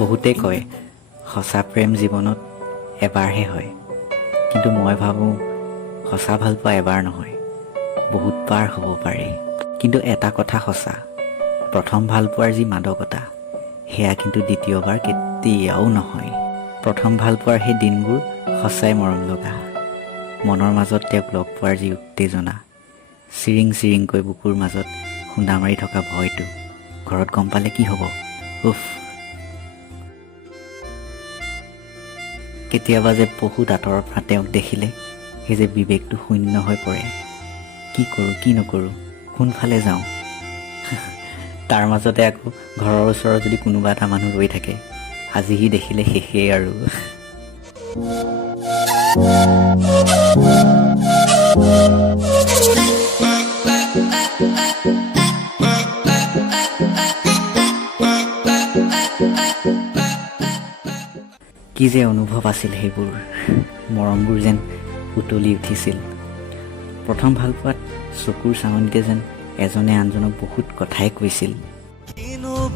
বহুতে কয় সঁচা প্ৰেম জীৱনত এবাৰহে হয়, কিন্তু মই ভাবোঁ সঁচা ভালপোৱা এবাৰ নহয়, বহুত বাৰ হ'ব পাৰে। কিন্তু এটা কথা সঁচা, প্ৰথম ভালপোৱাৰ যি মাদকতা সেয়া কিন্তু দ্বিতীয়বাৰ কেতিয়াও নহয়। প্ৰথম ভালপোৱাৰ সেই দিনবোৰ সঁচাই মৰম লগা। মনৰ মাজত তেওঁক লগ পোৱাৰ যি উত্তেজনা, চিৰিং চিৰিংকৈ বুকুৰ মাজত খুন্দা মাৰি থকা ভয়টো, ঘৰত গম পালে কি হ'ব? উফ। কেতিয়াবা যে বহুত আঁতৰৰ পৰা তেওঁক দেখিলে সেই যে বিবেকটো শূন্য হৈ পৰে। কি কৰোঁ কি নকৰোঁ, কোনফালে যাওঁ? তাৰ মাজতে আকৌ ঘৰৰ ওচৰত যদি কোনোবা এটা মানুহ ৰৈ থাকে, আজি সি দেখিলে শেষেই আৰু। কি যে অনুভৱ আছিল সেইবোৰ, মৰমবোৰ যেন উতলি উঠিছিল। প্ৰথম ভালপোৱাত চকুৰ চাৱনিতে যেন এজনে আনজনক বহুত কথাই কৈছিল।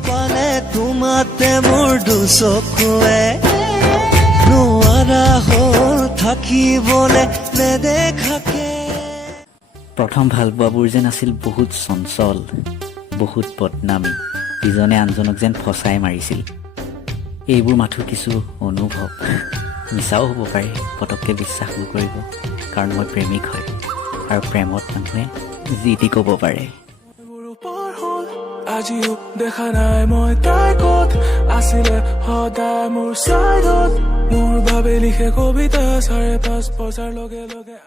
পালে তোমাতে মোৰ দুচকুৱে নোৱাৰা হ'ল থাকিবলে নেদেখাকে। প্ৰথম ভালপোৱাবোৰ যেন আছিল বহুত চঞ্চল, বহুত বদনামী, ইজনে আনজনক যেন ফচাই মাৰিছিল। এইবোৰ মাথো কিছু অনুভৱ, মিছাও হ'ব পাৰে, পটককৈ বিশ্বাস নকৰিব, কাৰণ মই প্ৰেমিক হয় আৰু প্ৰেমত মানুহে যি টি ক'ব পাৰে। আজিও দেখা নাই মই তাই ক'ত আছিলে সদায় মোৰ চাইডত, মোৰ বাবে লিখে কবিতা 5:30 বজাৰ লগে লগে।